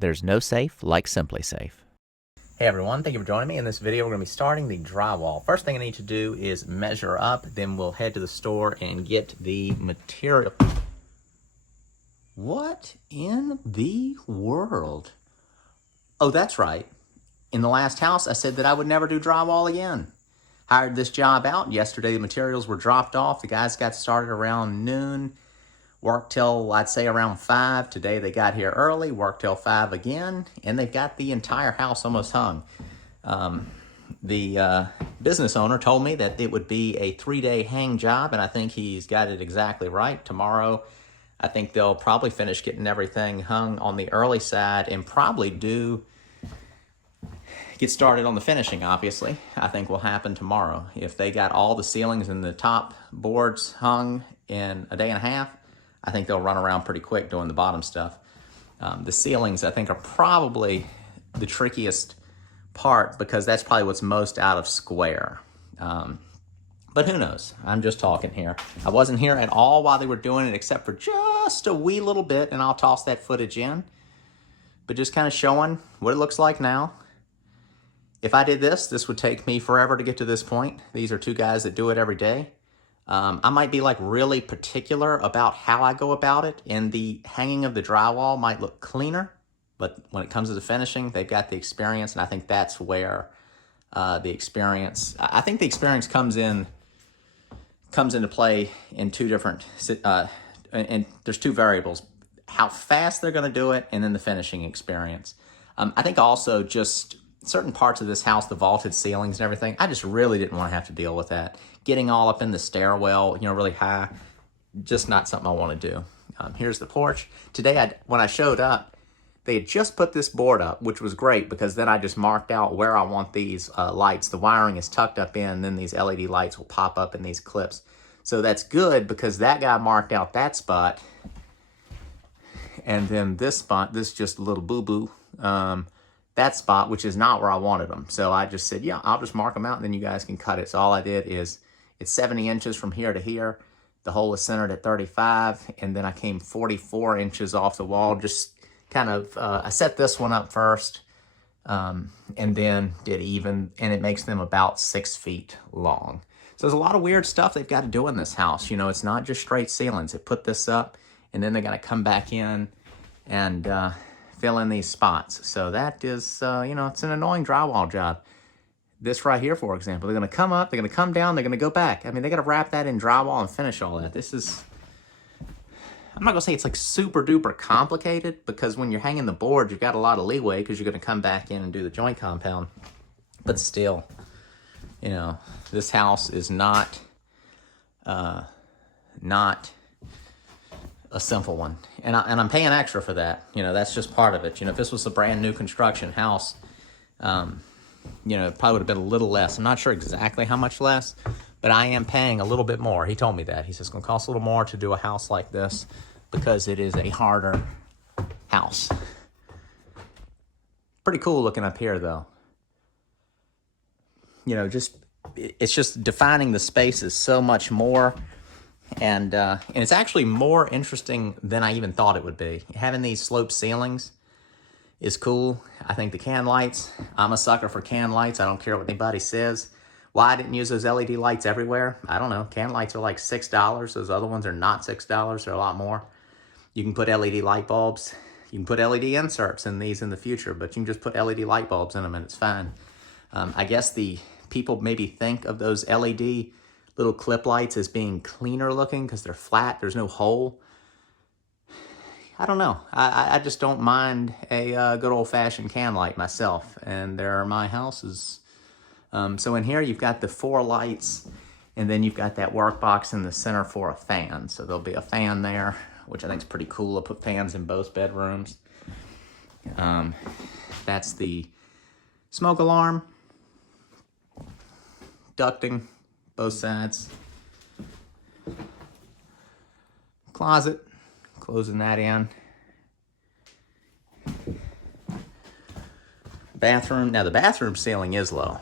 There's no safe like Simply Safe. Hey everyone, thank you for joining me. In this video, we're going to be starting the drywall. First thing I need to do is measure up, then we'll head to the store and get the material. What in the world? Oh, that's right. In the last house, I said that I would never do drywall again. Hired this job out. Yesterday, the materials were dropped off. The guys got started around noon. Worked till, I'd say, around 5. Today they got here early, worked till 5 again, and they've got the entire house almost hung. The business owner told me that it would be a 3-day hang job, and I think he's got it exactly right. Tomorrow, I think they'll probably finish getting everything hung on the early side and probably get started on the finishing, obviously. I think will happen tomorrow. If they got all the ceilings and the top boards hung in a day and a half, I think they'll run around pretty quick doing the bottom stuff. The ceilings, I think, are probably the trickiest part because that's probably what's most out of square. But who knows? I'm just talking here. I wasn't here at all while they were doing it except for just a wee little bit, and I'll toss that footage in. But just kind of showing what it looks like now. If I did this would take me forever to get to this point. These are two guys that do it every day. I might be like really particular about how I go about it, and the hanging of the drywall might look cleaner, but when it comes to the finishing, they've got the experience, and I think that's where I think the experience comes into play in two different, and there's two variables: how fast they're going to do it, and then the finishing experience. I think also just certain parts of this house, the vaulted ceilings and everything, I just really didn't want to have to deal with that. Getting all up in the stairwell, really high, just not something I want to do. Here's the porch. Today, when I showed up, they had just put this board up, which was great because then I just marked out where I want these lights. The wiring is tucked up in, then these LED lights will pop up in these clips. So that's good because that guy marked out that spot. And then this spot, this is just a little boo-boo. That spot, which is not where I wanted them. So I just said, yeah, I'll just mark them out and then you guys can cut it. So all I did is, it's 70 inches from here to here. The hole is centered at 35, and then I came 44 inches off the wall. Just kind of, I set this one up first, and then did even, and it makes them about 6 feet long. So there's a lot of weird stuff they've got to do in this house. It's not just straight ceilings. They put this up, and then they got to come back in and fill in these spots. So that is, it's an annoying drywall job. This right here, for example, they're going to come up, they're going to come down, they're going to go back. I mean, they got to wrap that in drywall and finish all that. This is, I'm not going to say it's like super duper complicated because when you're hanging the board, you've got a lot of leeway because you're going to come back in and do the joint compound. But still, this house is not a simple one. And I'm paying extra for that. That's just part of it. If this was a brand new construction house, it probably would have been a little less. I'm not sure exactly how much less, but I am paying a little bit more. He told me that. He says it's going to cost a little more to do a house like this because it is a harder house. Pretty cool looking up here, though. It's just defining the spaces so much more. And it's actually more interesting than I even thought it would be. Having these sloped ceilings is cool. I think the can lights, I'm a sucker for can lights. I don't care what anybody says. Why I didn't use those LED lights everywhere, I don't know. Can lights are like $6. Those other ones are not $6. They're a lot more. You can put LED light bulbs. You can put LED inserts in these in the future, but you can just put LED light bulbs in them and it's fine. I guess the people maybe think of those LED little clip lights as being cleaner looking because they're flat. There's no hole. I don't know. I just don't mind a good old-fashioned can light myself, and there are my houses. So in here, you've got the 4 lights, and then you've got that workbox in the center for a fan. So there'll be a fan there, which I think is pretty cool. I'll put fans in both bedrooms. That's the smoke alarm, ducting, both sides. Closet. Closing that in. Bathroom. Now the bathroom ceiling is low.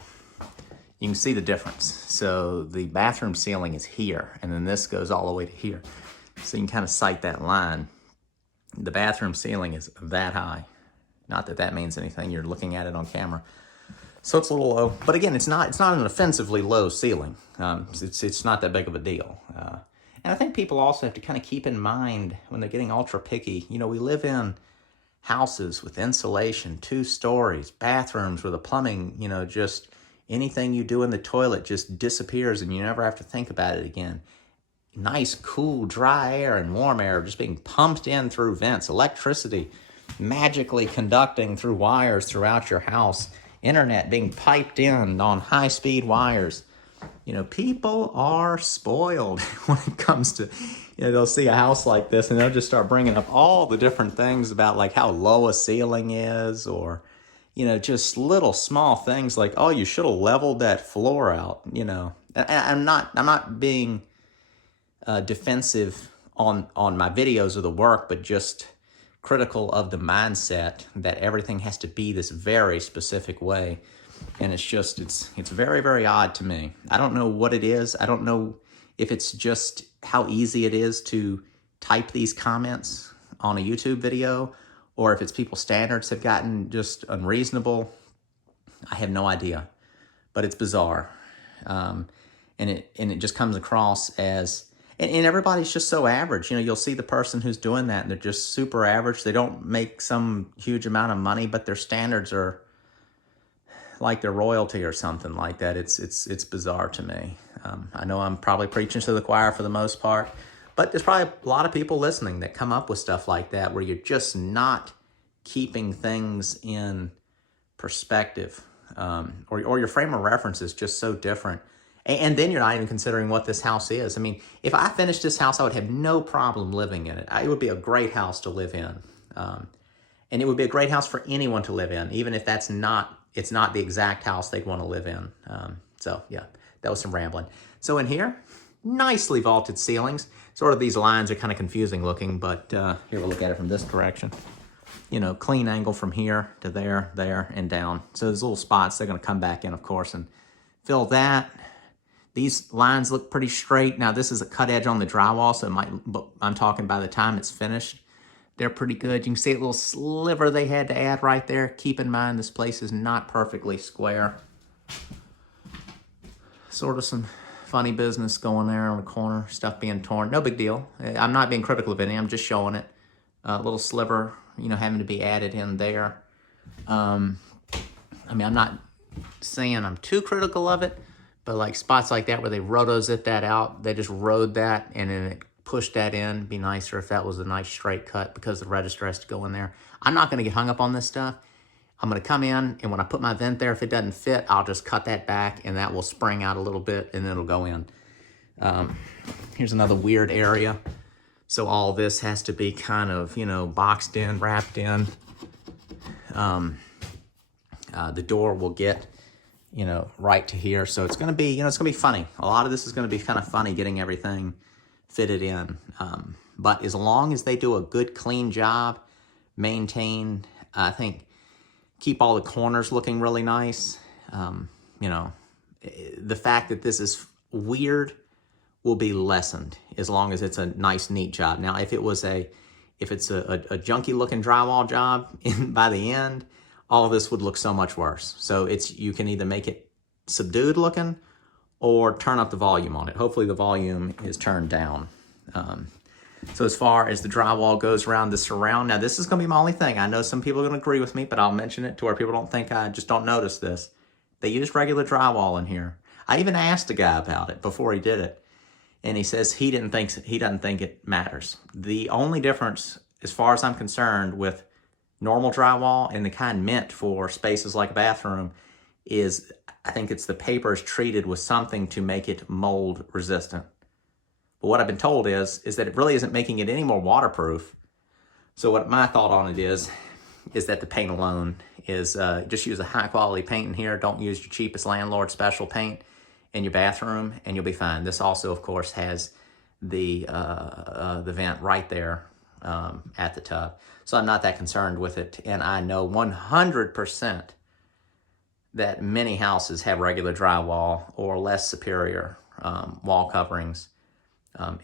You can see the difference. So the bathroom ceiling is here, and then this goes all the way to here. So you can kind of sight that line. The bathroom ceiling is that high. Not that that means anything. You're looking at it on camera. So it's a little low. But again, it's not an offensively low ceiling. It's not that big of a deal. And I think people also have to kind of keep in mind when they're getting ultra picky, you know, we live in houses with insulation, 2 stories, bathrooms where the plumbing, you know, just anything you do in the toilet just disappears and you never have to think about it again. Nice, cool, dry air and warm air just being pumped in through vents, electricity magically conducting through wires throughout your house, internet being piped in on high-speed wires. You know, people are spoiled when it comes to, you know, they'll see a house like this and they'll just start bringing up all the different things about like how low a ceiling is, or, you know, just little small things like, oh, you should have leveled that floor out, you know. And I'm not being defensive on my videos of the work, but just critical of the mindset that everything has to be this very specific way. And it's just, it's very, very odd to me. I don't know what it is. I don't know if it's just how easy it is to type these comments on a YouTube video, or if it's people's standards have gotten just unreasonable. I have no idea, but it's bizarre. And it just comes across as, and everybody's just so average. You know, you'll see the person who's doing that and they're just super average. They don't make some huge amount of money, but their standards are like their royalty or something like that. It's bizarre to me. I know I'm probably preaching to the choir for the most part, but there's probably a lot of people listening that come up with stuff like that where you're just not keeping things in perspective, or your frame of reference is just so different. And then you're not even considering what this house is. I mean, if I finished this house, I would have no problem living in it. It would be a great house to live in. And it would be a great house for anyone to live in, even if it's not the exact house they'd want to live in. So yeah, that was some rambling. So in here, nicely vaulted ceilings. Sort of these lines are kind of confusing looking, but here we'll look at it from this direction. You know, clean angle from here to there, there, and down. So there's little spots, they're gonna come back in, of course, and fill that. These lines look pretty straight. Now this is a cut edge on the drywall, so it might, but I'm talking by the time it's finished, they're pretty good. You can see a little sliver they had to add right there. Keep in mind, this place is not perfectly square. Sort of some funny business going there on the corner, stuff being torn. No big deal. I'm not being critical of any, I'm just showing it. A little sliver, you know, having to be added in there. I mean, I'm not saying I'm too critical of it, but like spots like that where they roto-zip that out, they just rode that and then it pushed that in. It'd be nicer if that was a nice straight cut because the register has to go in there. I'm not gonna get hung up on this stuff. I'm gonna come in and when I put my vent there, if it doesn't fit, I'll just cut that back and that will spring out a little bit and then it'll go in. Here's another weird area. So all this has to be kind of, you know, boxed in, wrapped in. The door will get, you know, right to here. So it's going to be, you know, it's going to be funny. A lot of this is going to be kind of funny getting everything fitted in. But as long as they do a good, clean job, maintain, I think, keep all the corners looking really nice. You know, the fact that this is weird will be lessened as long as it's a nice, neat job. Now, if it's a junky looking drywall job by the end, all of this would look so much worse. So you can either make it subdued looking or turn up the volume on it. Hopefully the volume is turned down. So as far as the drywall goes around the surround, now this is gonna be my only thing. I know some people are gonna agree with me, but I'll mention it to where people don't think I just don't notice this. They used regular drywall in here. I even asked a guy about it before he did it. And he says he doesn't think it matters. The only difference, as far as I'm concerned, with normal drywall and the kind meant for spaces like a bathroom is, I think it's the paper is treated with something to make it mold resistant. But what I've been told is that it really isn't making it any more waterproof. So what my thought on it is that the paint alone is, just use a high quality paint in here. Don't use your cheapest landlord special paint in your bathroom and you'll be fine. This also, of course, has the vent right there at the tub. So I'm not that concerned with it. And I know 100% that many houses have regular drywall or less superior wall coverings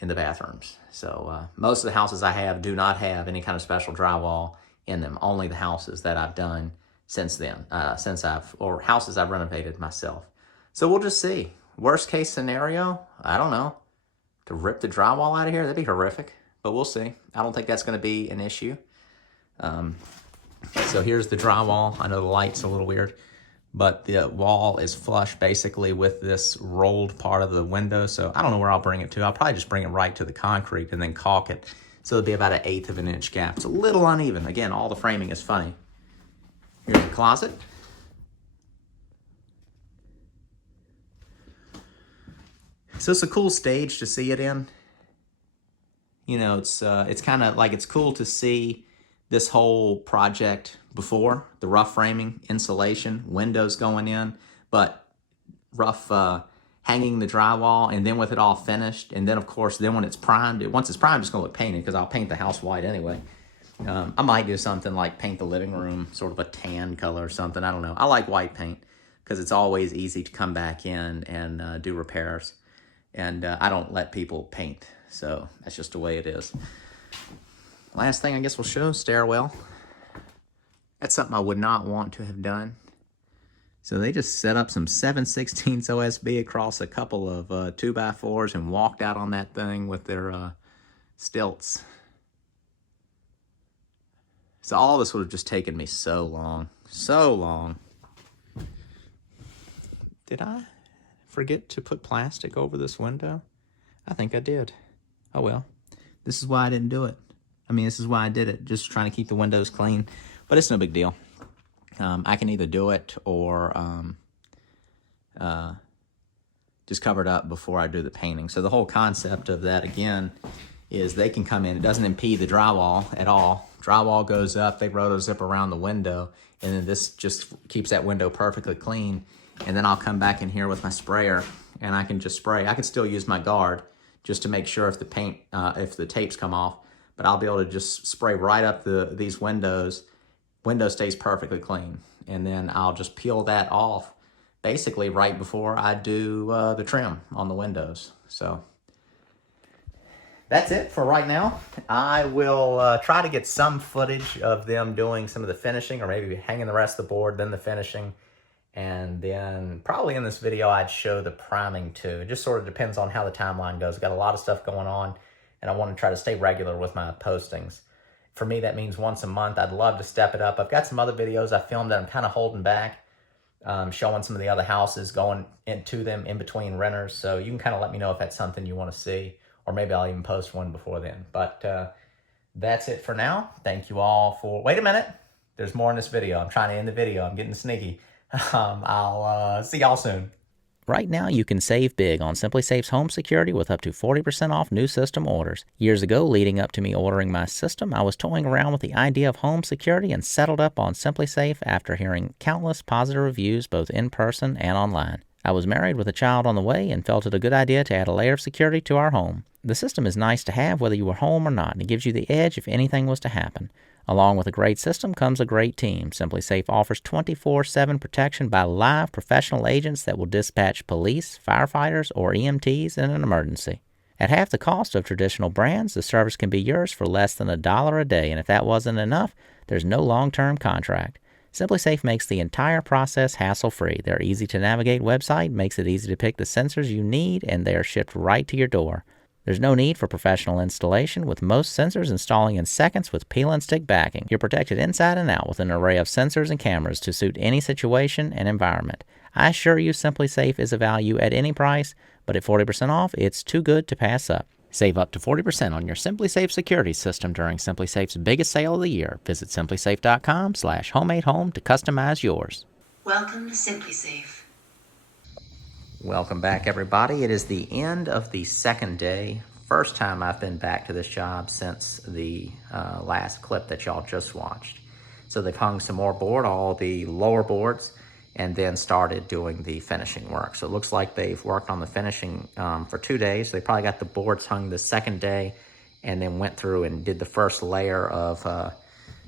in the bathrooms. So most of the houses I have do not have any kind of special drywall in them, only the houses that I've done since then, or houses I've renovated myself. So we'll just see. Worst case scenario, I don't know, to rip the drywall out of here, that'd be horrific, but we'll see. I don't think that's gonna be an issue. So here's the drywall. I know the light's a little weird, but the wall is flush basically with this rolled part of the window. So I don't know where I'll bring it to. I'll probably just bring it right to the concrete and then caulk it. So it'll be about 1/8 of an inch gap. It's a little uneven. Again, all the framing is funny. Here's the closet. So it's a cool stage to see it in. You know, it's kind of like, it's cool to see this whole project before, the rough framing, insulation, windows going in, but rough hanging the drywall, and then with it all finished, and then of course, then when it's primed, once it's primed, it's gonna look painted because I'll paint the house white anyway. I might do something like paint the living room sort of a tan color or something, I don't know. I like white paint because it's always easy to come back in and do repairs. And I don't let people paint, so that's just the way it is. Last thing I guess we'll show, stairwell. That's something I would not want to have done. So they just set up some 7/16 OSB across a couple of 2x4s and walked out on that thing with their stilts. So all this would have just taken me so long, so long. Did I forget to put plastic over this window? I think I did. Oh well, this is why I didn't do it. I mean, this is why I did it, just trying to keep the windows clean, but it's no big deal. I can either do it or just cover it up before I do the painting. So the whole concept of that, again, is they can come in. It doesn't impede the drywall at all. Drywall goes up, they roto-zip around the window, and then this just keeps that window perfectly clean. And then I'll come back in here with my sprayer, and I can just spray. I can still use my guard just to make sure if the paint, if the tapes come off, but I'll be able to just spray right up these windows. Window stays perfectly clean. And then I'll just peel that off basically right before I do the trim on the windows. So that's it for right now. I will try to get some footage of them doing some of the finishing, or maybe hanging the rest of the board, then the finishing. And then probably in this video, I'd show the priming too. It just sort of depends on how the timeline goes. I've got a lot of stuff going on, and I want to try to stay regular with my postings. For me, that means once a month. I'd love to step it up. I've got some other videos I filmed that I'm kind of holding back, showing some of the other houses, going into them in between renters. So you can kind of let me know if that's something you want to see, or maybe I'll even post one before then. But that's it for now. Thank you all for... Wait a minute. There's more in this video. I'm trying to end the video. I'm getting sneaky. I'll see y'all soon. Right now, you can save big on SimpliSafe's home security with up to 40% off new system orders. Years ago, leading up to me ordering my system, I was toying around with the idea of home security and settled up on SimpliSafe after hearing countless positive reviews both in person and online. I was married with a child on the way and felt it a good idea to add a layer of security to our home. The system is nice to have whether you were home or not, and it gives you the edge if anything was to happen. Along with a great system comes a great team. SimpliSafe offers 24/7 protection by live professional agents that will dispatch police, firefighters, or EMTs in an emergency. At half the cost of traditional brands, the service can be yours for less than $1 a day, and if that wasn't enough, there's no long-term contract. SimpliSafe makes the entire process hassle-free. Their easy-to-navigate website makes it easy to pick the sensors you need, and they are shipped right to your door. There's no need for professional installation, with most sensors installing in seconds with peel and stick backing. You're protected inside and out with an array of sensors and cameras to suit any situation and environment. I assure you SimpliSafe is a value at any price, but at 40% off, it's too good to pass up. Save up to 40% on your SimpliSafe security system during SimpliSafe's biggest sale of the year. Visit simplisafe.com/homemadehome to customize yours. Welcome to SimpliSafe. Welcome back, everybody. It is the end of the second day. First time I've been back to this job since the last clip that y'all just watched. So they've hung some more board, all the lower boards, and then started doing the finishing work. So it looks like they've worked on the finishing for 2 days. They probably got the boards hung the second day and then went through and did the first layer of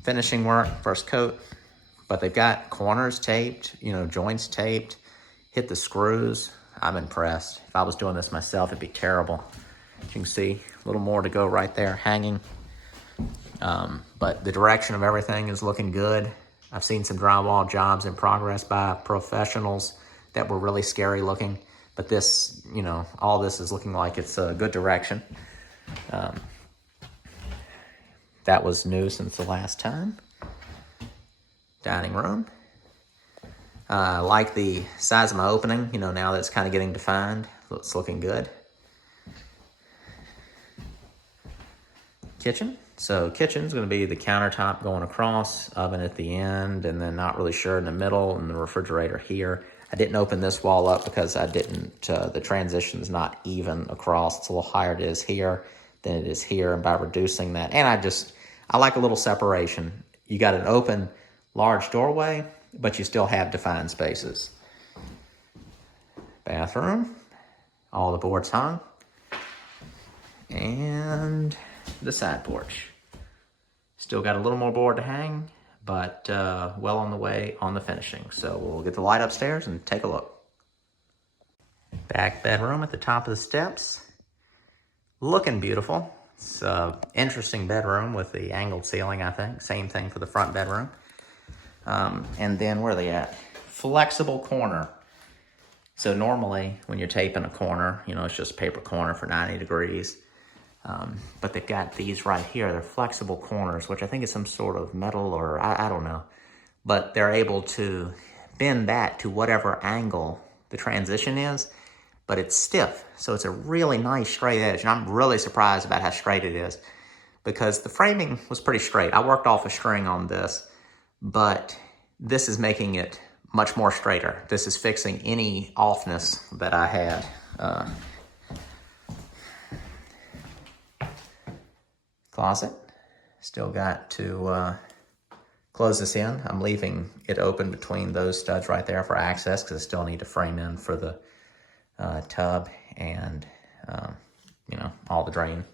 finishing work, first coat. But they've got corners taped, joints taped, hit the screws. I'm impressed. If I was doing this myself, it'd be terrible. As you can see, a little more to go right there hanging. But but the direction of everything is looking good. I've seen some drywall jobs in progress by professionals that were really scary looking, but this, you know, all this is looking like it's a good direction. That was new since the last time. Dining room. I like the size of my opening, you know, now that it's kind of getting defined. It's looking good. Kitchen. So kitchen's going to be the countertop going across, oven at the end, and then not really sure in the middle, and the refrigerator here. I didn't open this wall up because I didn't, the transition's not even across. It's a little higher it is here than it is here, and by reducing that, and I like a little separation. You got an open, large doorway, but you still have defined spaces. Bathroom, all the boards hung, and the side porch. Still got a little more board to hang, but well on the way on the finishing. So we'll get the light upstairs and take a look. Back bedroom at the top of the steps. Looking beautiful. It's an interesting bedroom with the angled ceiling, I think. Same thing for the front bedroom. And then where are they at? Flexible corner. So normally when you're taping a corner, you know, it's just paper corner for 90 degrees. But they've got these right here. They're flexible corners, which I think is some sort of metal or I don't know. But they're able to bend that to whatever angle the transition is, but it's stiff. So it's a really nice straight edge. And I'm really surprised about how straight it is because the framing was pretty straight. I worked off a string on this, but this is making it much more straighter. This is fixing any offness that I had. Closet. Still got to close this in. I'm leaving it open between those studs right there for access because I still need to frame in for the tub and, you know, all the drain.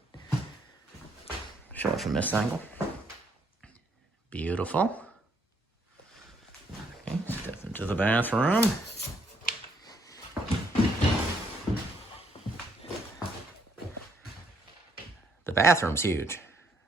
Show it from this angle. Beautiful. Okay, step into the bathroom. The bathroom's huge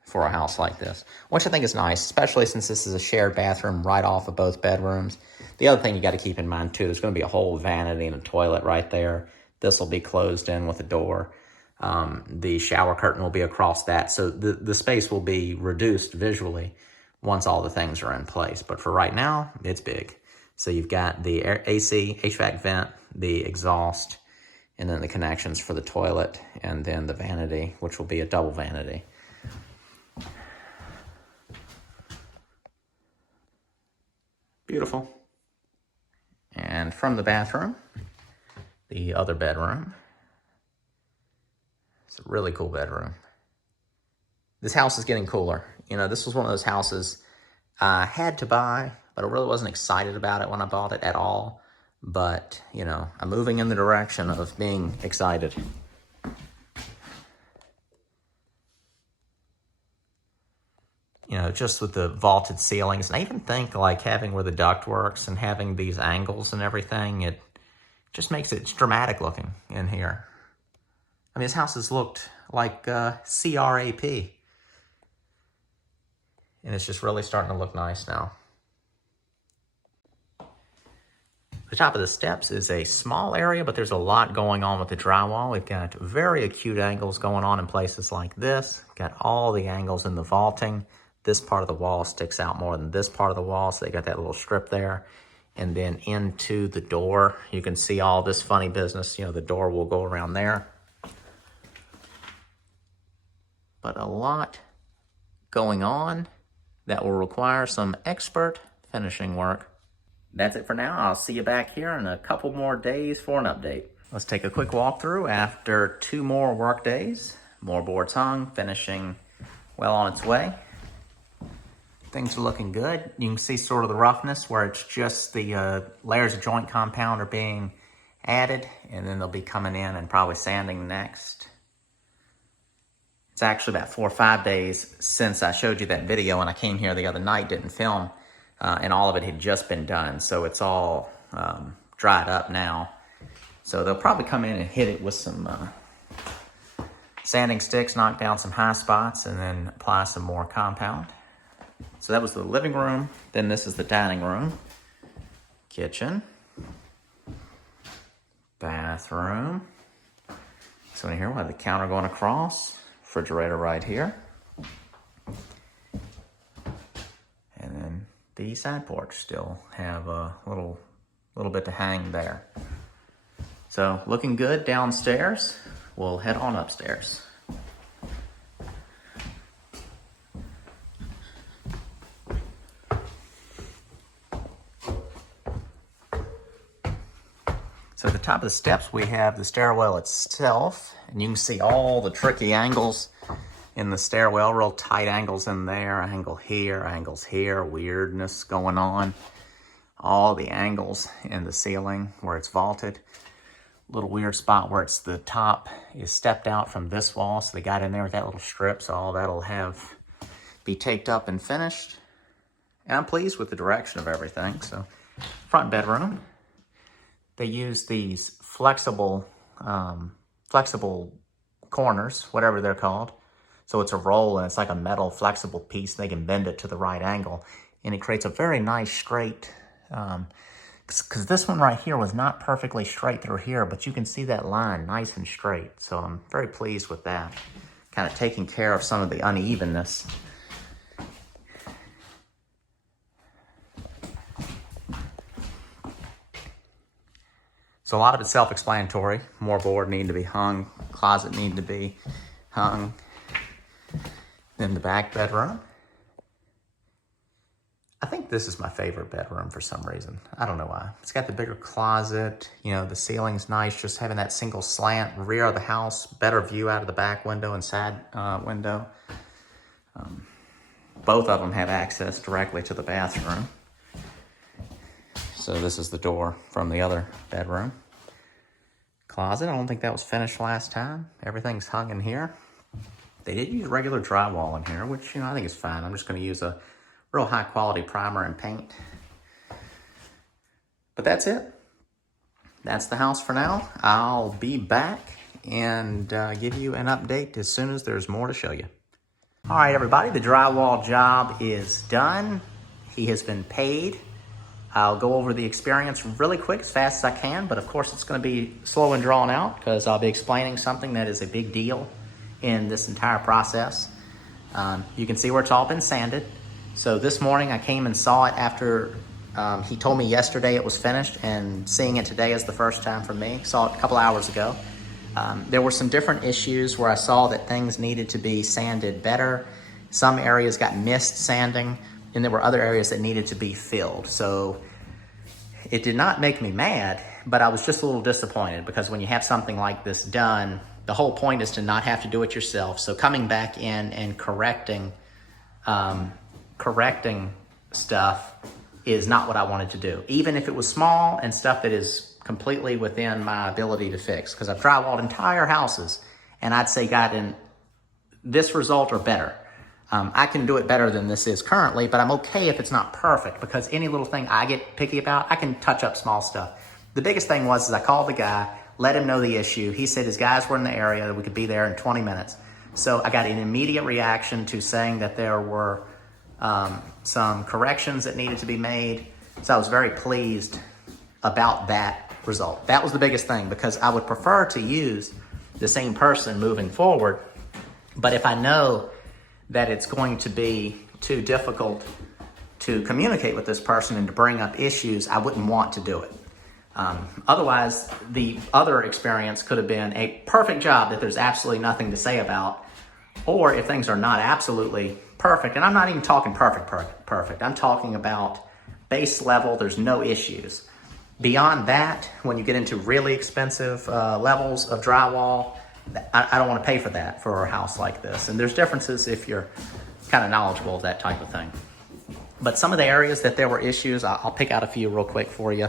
for a house like this, which I think is nice, especially since this is a shared bathroom right off of both bedrooms. The other thing you got to keep in mind too, there's going to be a whole vanity and a toilet right there. This will be closed in with a door. The shower curtain will be across that, so the space will be reduced visually once all the things are in place. But for right now, it's big. So you've got the AC, HVAC vent, the exhaust, and then the connections for the toilet, and then the vanity, which will be a double vanity. Beautiful. And from the bathroom, the other bedroom. It's a really cool bedroom. This house is getting cooler. You know, this was one of those houses I had to buy, but I really wasn't excited about it when I bought it at all. But, you know, I'm moving in the direction of being excited. You know, just with the vaulted ceilings, and I even think like having where the duct works and having these angles and everything, it just makes it dramatic looking in here. I mean, this house has looked like CRAP. And it's just really starting to look nice now. The top of the steps is a small area, but there's a lot going on with the drywall. We've got very acute angles going on in places like this. Got all the angles in the vaulting. This part of the wall sticks out more than this part of the wall, so they got that little strip there. And then into the door, you can see all this funny business. You know, the door will go around there. But a lot going on that will require some expert finishing work. That's it for now. I'll see you back here in a couple more days for an update. Let's take a quick walkthrough after 2 more work days. More boards hung, finishing well on its way. Things are looking good. You can see sort of the roughness where it's just the layers of joint compound are being added, and then they'll be coming in and probably sanding next. It's actually about 4 or 5 days since I showed you that video, and I came here the other night, didn't film, and all of it had just been done. So it's all dried up now. So they'll probably come in and hit it with some sanding sticks, knock down some high spots, and then apply some more compound. So that was the living room. Then this is the dining room, kitchen, bathroom. So in here we'll have the counter going across, refrigerator right here. And then the side porch still have a little bit to hang there. So looking good downstairs. We'll head on upstairs. So at the top of the steps, we have the stairwell itself, and you can see all the tricky angles in the stairwell, real tight angles in there, angle here, angles here, weirdness going on. All the angles in the ceiling where it's vaulted. Little weird spot where it's the top is stepped out from this wall, so they got in there with that little strip, so all that'll be taped up and finished. And I'm pleased with the direction of everything. So front bedroom. They use these flexible corners, whatever they're called. So it's a roll and it's like a metal flexible piece. They can bend it to the right angle and it creates a very nice straight, because this one right here was not perfectly straight through here, but you can see that line nice and straight. So I'm very pleased with that. Kind of taking care of some of the unevenness. So a lot of it's self-explanatory. More board need to be hung, closet need to be hung. Then the back bedroom. I think this is my favorite bedroom for some reason. I don't know why. It's got the bigger closet, you know, the ceiling's nice, just having that single slant rear of the house, better view out of the back window and side window. Both of them have access directly to the bathroom. So this is the door from the other bedroom. Closet, I don't think that was finished last time. Everything's hung in here. They did use regular drywall in here, which, you know, I think is fine. I'm just gonna use a real high quality primer and paint. But that's it. That's the house for now. I'll be back and give you an update as soon as there's more to show you. All right, everybody, the drywall job is done. He has been paid. I'll go over the experience really quick, as fast as I can, but of course it's gonna be slow and drawn out because I'll be explaining something that is a big deal in this entire process. You can see where it's all been sanded. So this morning I came and saw it after he told me yesterday it was finished, and seeing it today is the first time for me. Saw it a couple hours ago. There were some different issues where I saw that things needed to be sanded better. Some areas got missed sanding, and there were other areas that needed to be filled. So it did not make me mad, but I was just a little disappointed because when you have something like this done, the whole point is to not have to do it yourself. So coming back in and correcting stuff is not what I wanted to do, even if it was small and stuff that is completely within my ability to fix, because I've drywalled entire houses and I'd say gotten this result or better. I can do it better than this is currently, but I'm okay if it's not perfect, because any little thing I get picky about, I can touch up small stuff. The biggest thing was I called the guy, let him know the issue. He said his guys were in the area, that we could be there in 20 minutes. So I got an immediate reaction to saying that there were some corrections that needed to be made. So I was very pleased about that result. That was the biggest thing, because I would prefer to use the same person moving forward. But if I know that it's going to be too difficult to communicate with this person and to bring up issues, I wouldn't want to do it. Otherwise, the other experience could have been a perfect job that there's absolutely nothing to say about, or if things are not absolutely perfect, and I'm not even talking perfect. I'm talking about base level, there's no issues. Beyond that, when you get into really expensive levels of drywall, I don't want to pay for that for a house like this. And there's differences if you're kind of knowledgeable of that type of thing. But some of the areas that there were issues, I'll pick out a few real quick for you.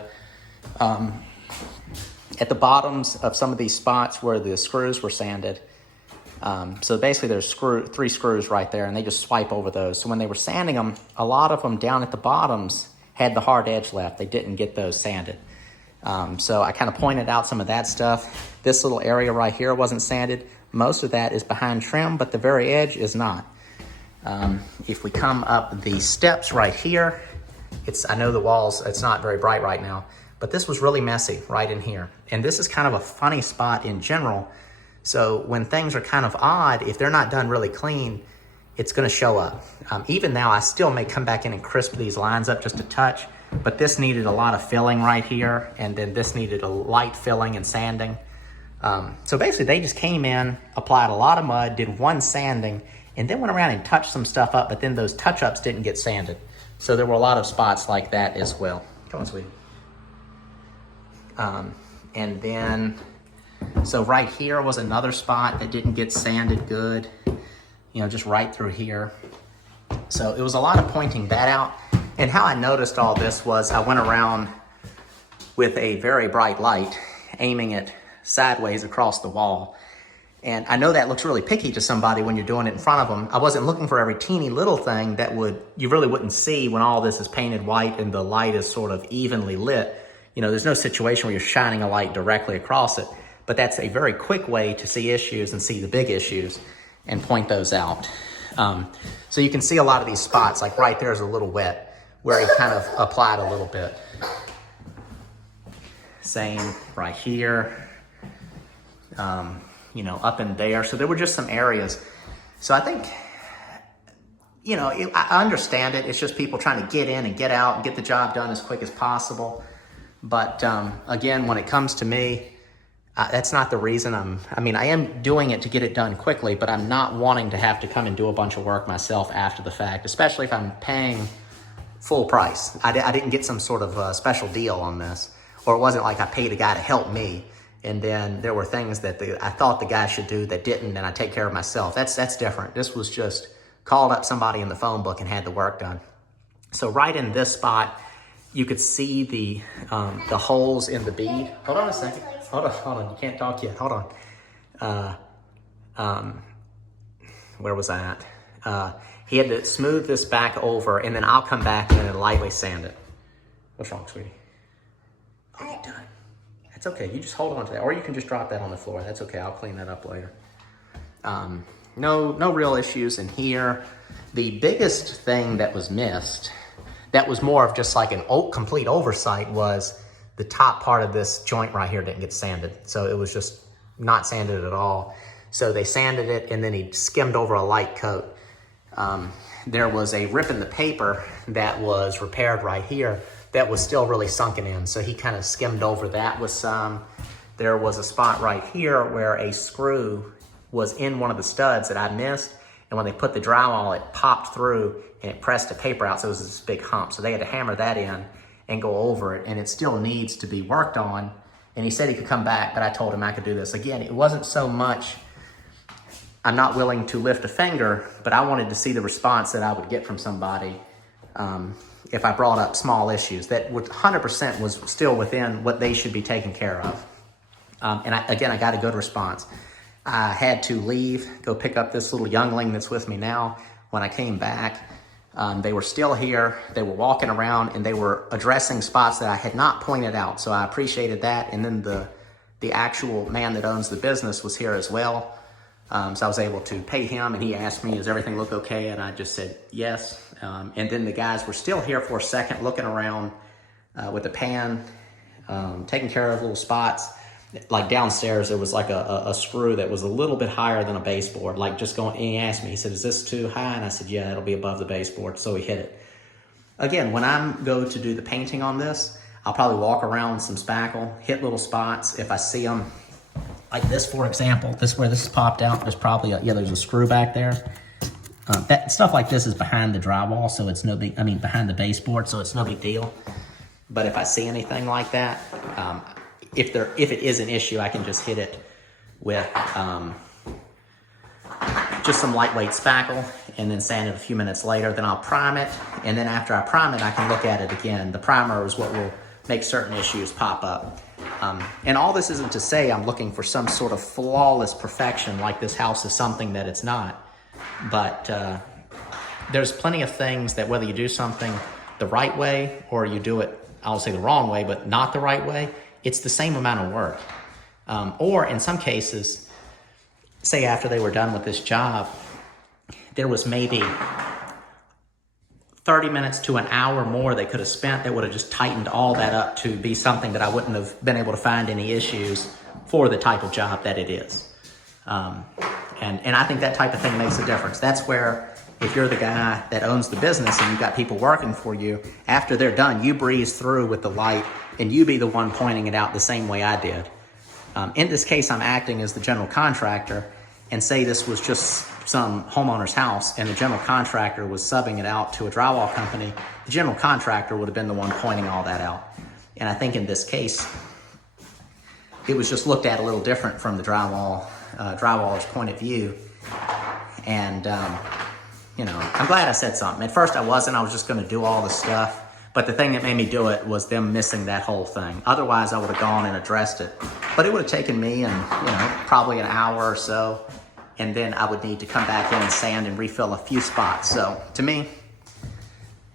At the bottoms of some of these spots where the screws were sanded, so basically there's three screws right there, and they just swipe over those. So when they were sanding them, a lot of them down at the bottoms had the hard edge left. They didn't get those sanded. So I kind of pointed out some of that stuff. This little area right here wasn't sanded. Most of that is behind trim, but the very edge is not. If we come up the steps right here, I know the walls, it's not very bright right now, but this was really messy right in here. And this is kind of a funny spot in general. So when things are kind of odd, if they're not done really clean, it's gonna show up. Even now, I still may come back in and crisp these lines up just a touch, but this needed a lot of filling right here, and then this needed a light filling and sanding. So basically they just came in, applied a lot of mud, did one sanding, and then went around and touched some stuff up, but then those touch-ups didn't get sanded. So there were a lot of spots like that as well. Come on, sweetie. And then, so right here was another spot that didn't get sanded good, you know, just right through here. So it was a lot of pointing that out. And how I noticed all this was I went around with a very bright light, aiming it sideways across the wall. And I know that looks really picky to somebody when you're doing it in front of them. I wasn't looking for every teeny little thing that you really wouldn't see when all this is painted white and the light is sort of evenly lit. You know, there's no situation where you're shining a light directly across it, but that's a very quick way to see issues and see the big issues and point those out. So you can see a lot of these spots, like right there's a little wet where he kind of applied a little bit. Same right here, you know, up in there. So there were just some areas. So I think, you know, I understand it. It's just people trying to get in and get out and get the job done as quick as possible. But again, when it comes to me, that's not the reason I am doing it to get it done quickly, but I'm not wanting to have to come and do a bunch of work myself after the fact, especially if I'm paying full price. I didn't get some sort of special deal on this, or it wasn't like I paid a guy to help me, and then there were things that I thought the guy should do that didn't, and I take care of myself. That's different. This was just called up somebody in the phone book and had the work done. So right in this spot, you could see the holes in the bead. Hold on a second. Hold on. You can't talk yet. Hold on. Where was I at? He had to smooth this back over, and then I'll come back and then lightly sand it. What's wrong, sweetie? Oh, you're done. That's okay. You just hold on to that, or you can just drop that on the floor. That's okay. I'll clean that up later. No real issues in here. The biggest thing that was missed, that was more of just like an complete oversight, was the top part of this joint right here didn't get sanded. So it was just not sanded at all. So they sanded it, and then he skimmed over a light coat. There was a rip in the paper that was repaired right here that was still really sunken in. So he kind of skimmed over that with some. There was a spot right here where a screw was in one of the studs that I missed. And when they put the drywall, it popped through and it pressed the paper out. So it was this big hump. So they had to hammer that in and go over it. And it still needs to be worked on. And he said he could come back, but I told him I could do this. Again, it wasn't so much, I'm not willing to lift a finger, but I wanted to see the response that I would get from somebody if I brought up small issues that would 100% was still within what they should be taken care of. And I got a good response. I had to leave, go pick up this little youngling that's with me now. When I came back, they were still here. They were walking around and they were addressing spots that I had not pointed out. So I appreciated that. And then the actual man that owns the business was here as well. So I was able to pay him, and he asked me, does everything look okay? And I just said, yes. And then the guys were still here for a second, looking around with a pan, taking care of little spots. Like downstairs, there was like a screw that was a little bit higher than a baseboard, like just going, and he asked me, he said, is this too high? And I said, yeah, it'll be above the baseboard. So he hit it. Again, when I go to do the painting on this, I'll probably walk around with some spackle, hit little spots if I see them. Like this, for example, this where this is popped out, there's probably there's a screw back there. That stuff like this is behind the drywall, so it's no big, behind the baseboard, so it's no big deal. But if I see anything like that, if it is an issue, I can just hit it with just some lightweight spackle and then sand it a few minutes later. Then I'll prime it, and then after I prime it, I can look at it again. The primer is what will make certain issues pop up. And all this isn't to say I'm looking for some sort of flawless perfection, like this house is something that it's not. But there's plenty of things that whether you do something the right way or you do it, I'll say the wrong way, but not the right way, it's the same amount of work. Or in some cases, say after they were done with this job, there was maybe 30 minutes to an hour more they could have spent that would have just tightened all that up to be something that I wouldn't have been able to find any issues for the type of job that it is. And I think that type of thing makes a difference. That's where, if you're the guy that owns the business and you've got people working for you, after they're done, you breeze through with the light and you be the one pointing it out the same way I did. In this case, I'm acting as the general contractor, and say this was just some homeowner's house and the general contractor was subbing it out to a drywall company, the general contractor would have been the one pointing all that out. And I think in this case, it was just looked at a little different from the drywaller's point of view. And, you know, I'm glad I said something. At first I was just going to do all the stuff. But the thing that made me do it was them missing that whole thing. Otherwise, I would have gone and addressed it. But it would have taken me, probably an hour or so. And then I would need to come back in and sand and refill a few spots. So to me,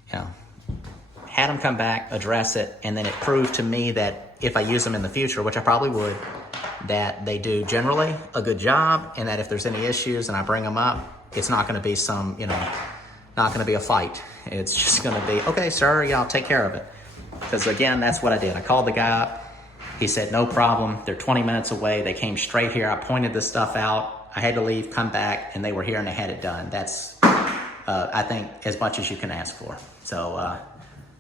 had them come back, address it, and then it proved to me that if I use them in the future, which I probably would, that they do generally a good job, and that if there's any issues and I bring them up, it's not going to be not going to be a fight. It's just going to be, okay, sir, yeah, I'll take care of it. Because again, that's what I did. I called the guy up. He said, no problem. They're 20 minutes away. They came straight here. I pointed this stuff out. I had to leave, come back, and they were here and they had it done. That's, I think, as much as you can ask for. So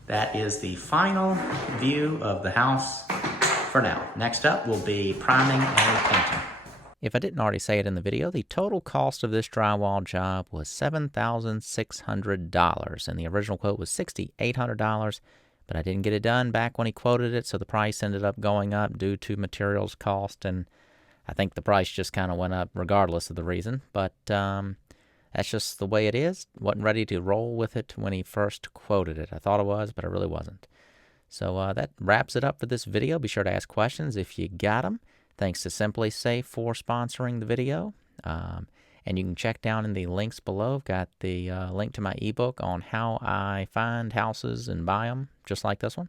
that is the final view of the house for now. Next up will be priming and painting. If I didn't already say it in the video, the total cost of this drywall job was $7,600, and the original quote was $6,800, but I didn't get it done back when he quoted it, so the price ended up going up due to materials cost, and I think the price just kind of went up regardless of the reason, but that's just the way it is. Wasn't ready to roll with it when he first quoted it. I thought I was, but I really wasn't. So that wraps it up for this video. Be sure to ask questions if you got them. Thanks to Simply Safe for sponsoring the video. And you can check down in the links below. I've got the link to my ebook on how I find houses and buy them, just like this one.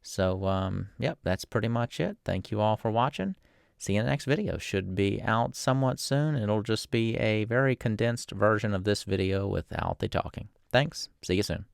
So, yep, that's pretty much it. Thank you all for watching. See you in the next video. Should be out somewhat soon. It'll just be a very condensed version of this video without the talking. Thanks. See you soon.